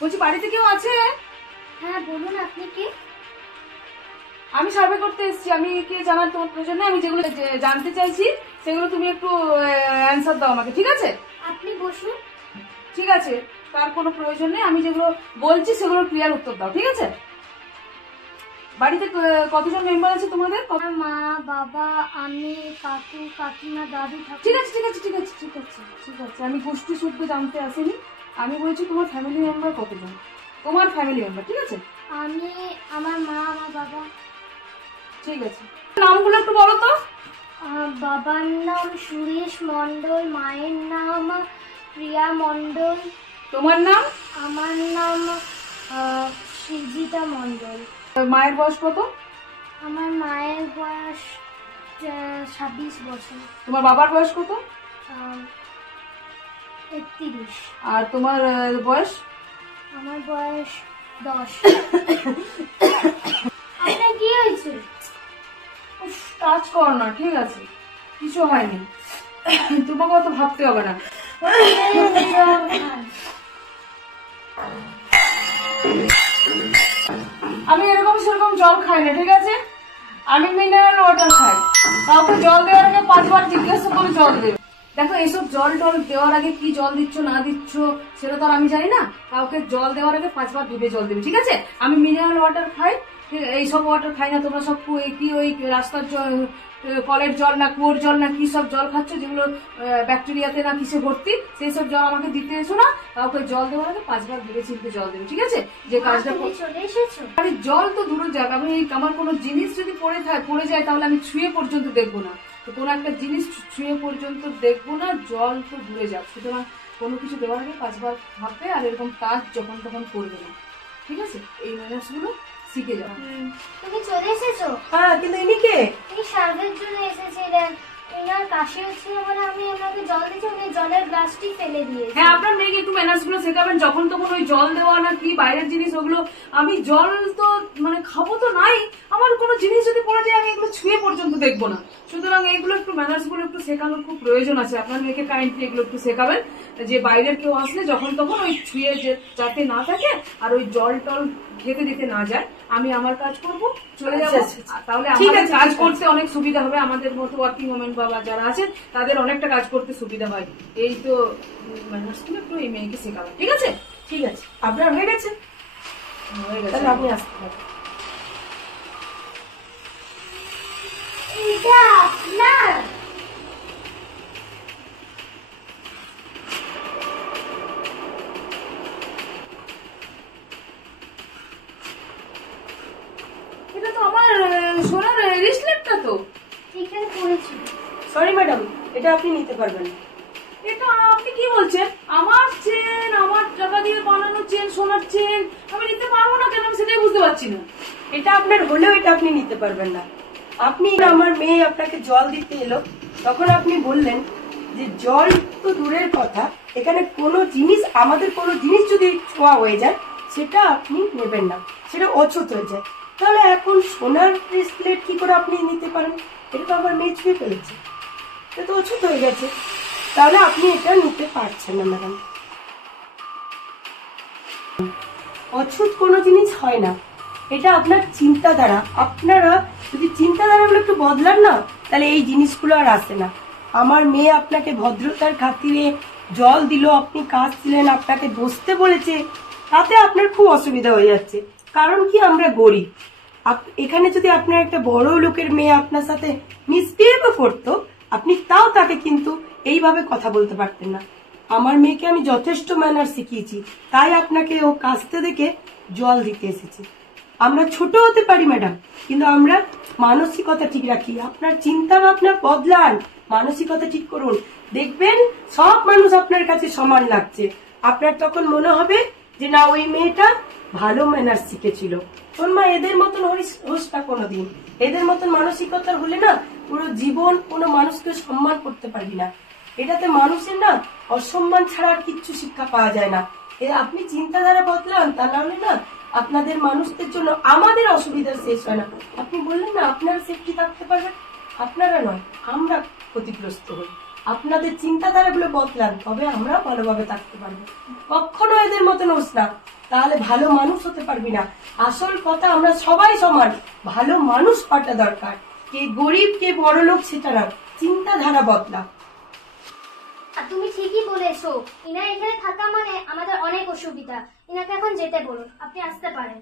বলছি বাড়িতে কেউ আছে? হ্যাঁ বলুন, আপনি কি? আমি সার্ভে করতে এসেছি। আমি কি জানার তোমার প্রয়োজন নেই। আমি যেগুলো জানতে চাইছি সেগুলো তুমি একটু অ্যান্সার দাও আমাকে, ঠিক আছে? আপনি বসুন। ঠিক আছে, তার কোনো প্রয়োজন নেই। আমি যেগুলো বলছি সেগুলো ক্লিয়ার উত্তর দাও, ঠিক আছে? বাড়িতে কতজন মেম্বার আছে তোমাদের? আমার মা, বাবা, আমি, কাকু, কাকিমা, দাদু, ঠাকুর। ঠিক আছে ঠিক আছে ঠিক আছে ঠিক আছে ঠিক আছে, আমি গোষ্ঠী শুদ্ধ জানতে আসিনি। আমি বলছি তোমার ফ্যামিলি মেম্বার কতজন, তোমার ফ্যামিলি মেম্বার, ঠিক আছে? আমি, আমার মা, আমার বাবা। ঠিক আছে, নামগুলো একটু বলো তো। বাবার নাম সুরেশ মণ্ডল, মায়ের নাম প্রিয়া মণ্ডল। তোমার নাম? আমার নাম সৃজিতা মণ্ডল। মায়ের বয়স কত? আমার মায়ের বয়স 26 বছর। তোমার বাবার বয়স কত? 31। আর তোমার বয়স? আমার বয়স 10। আপনার কি হয়েছে? কাজ কর না, ঠিক আছে? কিছু হয়নি, তোমাকে অত ভাবতে হবে না। আমি এরকম সেরকম জল খাই না, ঠিক আছে? আমি মিনারেল ওয়াটার খাই। কাউকে জল দেওয়ার আগে 5 বার জিজ্ঞাসা করে জল দেবে। দেখো, এইসব জল টল দেওয়ার আগে কি জল দিচ্ছ না দিচ্ছ সেটা তো আর আমি জানি না। কাউকে জল দেওয়ার আগে 5 বার ভেবে জল দেবে, ঠিক আছে? আমি মিনারেল ওয়াটার খাই, এইসব ওয়াটার খাই না। তোমরা সব কি ওই রাস্তার জল, কলের জল না কুয়োর জল না কি সব জল খাচ্ছ যেগুলো ব্যাকটেরিয়াতে না কিসে ভর্তি, সেই সব জল আমাকে দিতে এসো না। কাউকে জল দেওয়ার আগে 5 বার ভেবে চিনতে জল দেবে, ঠিক আছে? যে কাজটা চলে এসেছো। আরে জল তো দূরের যাক, আমি আমার কোনো জিনিস যদি পড়ে যায় তাহলে আমি ছুঁয়ে পর্যন্ত দেখবো না। তো কোনো একটা জিনিস ছুঁয়ে পর্যন্ত দেখবো না, জল তো দূরে যাক। সুতরাং কোনো কিছু দেওয়ার আগে 5 বার ভাববে, আর এরকম কাজ যখন তখন করবে না, ঠিক আছে? এই ম্যানার্স গুলো শিখে যাও। তুমি চলে এসেছো? হ্যাঁ, কিন্তু ইনি কে? এই সার্ভের জন্য এসেছিলেন। এনার কাশি হচ্ছিল বলে আমি ওনাকে জল দিচ্ছি, উনি জলের গ্লাসটি ফেলে দিয়েছে। হ্যাঁ, আপনার মেয়েকে একটু ম্যানার্স গুলো শেখাবেন। যখন তখন ওই জল দেওয়া না কি বাইরের জিনিস ওগুলো, আমি জল তো মানে খাবো তো নাই, আমার কোনো জিনিস যদি পড়ে যায় আমি এগুলো ছুঁয়ে পর্যন্ত দেখবো না। সুতরাং এইগুলো একটু ম্যানার্স গুলো একটু শেখানোর খুব প্রয়োজন আছে। আপনার মেয়েকে কাইন্ডলি এগুলো একটু শেখাবেন, যে বাইরের কেউ আসলে যখন তখন ওই ছুঁয়ে যাতে না থাকে আর ওই জল টল যেতে দিতে না যায়। আমি আমার কাজ করব, চলে যাবো। তাহলে আমাদের কাজ করতে অনেক সুবিধা হবে। আমাদের মতো ওয়ার্কিং ওমেন বাবা যারা আছেন তাদের অনেকটা কাজ করতে সুবিধা হয়। এই তো ম্যানার্স গুলো একটু এই মেয়েকে শেখাবেন, ঠিক আছে? ঠিক আছে, আপনার হয়ে গেছে, হয়ে গেছে। তাহলে আপনি আসতে পারেন। এটা আপনার? এটা তো আমার সোনার রিসলেটটা তো। এখানে পড়েছি। সরি ম্যাডাম, এটা আপনি নিতে পারবেন না। এটা আপনি কি বলছেন? আমার চেন, আমার টাকা দিয়ে বানানো চেন, সোনার চেন আমি নিতে পারবো না কেন? আমি সেটাই বুঝতে পারছি না। এটা আপনার হলেও এটা আপনি নিতে পারবেন না। আপনি, আমার মেয়ে আপনাকে জল দিতে এলো, তখন আপনি বললেন যে জল তো দূরের কথা, এখানে কোনো জিনিস, আমাদের কোনো জিনিস যদি ছোঁয়া হয়ে যায় সেটা আপনি নেবেন না, সেটা অছুত হয়ে যায়। তাহলে এখন সোনার ব্রেসলেট কি করে আপনি নিতে পারেন? এটা তো আমার মেয়ে ছুঁয়ে ফেলেছে, এটা তো অছুত হয়ে গেছে। তাহলে আপনি এটা নিতে পারছেন না ম্যাডাম। অছুত কোনো জিনিস হয় না, এটা আপনার চিন্তাধারা। আপনারা যদি চিন্তাধারাগুলো একটু বদলান না, তাহলে এই জিনিসগুলো আর আসে না। আমার মেয়ে আপনাকে ভদ্রতার খাতিরে জল দিল, আপনি কাজ ছিলেন, আপনাকে বসতে বলেছে, তাতে আপনার খুব অসুবিধা হয়ে যাচ্ছে। কারণ কি, আমরা গরিব। এখানে যদি আপনার একটা বড় লোকের মেয়ে আপনার সাথে মিসবিহেভও করতো, আপনি তাও তাকে কিন্তু এইভাবে কথা বলতে পারতেন না। আমার মেয়েকে আমি যথেষ্ট ম্যানার শিখিয়েছি, তাই আপনাকে ও কাছতে দেখে জল দিতে এসেছি। আমরা ছোট হতে পারি ম্যাডাম, কিন্তু আমরা মানসিকতা ঠিক রাখি। আপনার চিন্তা ভাবনা বদলান, মানসিকতা ঠিক করুন, দেখবেন সব মানুষ আপনার কাছে সমান লাগছে। আপনার তখন মনে হবে যে না, ওই মেয়েটা ভালো ম্যানার শিখেছিল। শোন মা, এদের মতন হোস না কোনোদিন। এদের মতন মানসিকতার হলে না, পুরো জীবন কোনো মানুষকে সম্মান করতে পারবি না। এটাতে মানুষের না অসম্মান ছাড়া আর কিচ্ছু শিক্ষা পাওয়া যায় না। আপনি চিন্তাধারা বদলান, তা নাহলে না আপনাদের মানুষদের জন্য আমাদের অসুবিধা শেষ হয় না। আপনি বললেন না আপনারা সেফটি থাকতে পারবেন, আপনারা নয়, আমরা ক্ষতিগ্রস্ত হই। আপনাদের চিন্তাধারাগুলো বদলান, তবে আমরা ভালোভাবে থাকতে পারবো। কখনো এদের মতন হোস না। তাহলে ভালো মানুষ হতে পারবি না। আসল কথা আমরা সবাই সমান, ভালো মানুষ হওয়াটা দরকার। কে গরিব কে বড় লোক সেটা না, চিন্তাধারা বদলা। তুমি ঠিকই বলেছো, ইনা এখানে থাকা মানে আমাদের অনেক অসুবিধা। ইনাকে এখন যেতে বলুন, আপনি আসতে পারেন।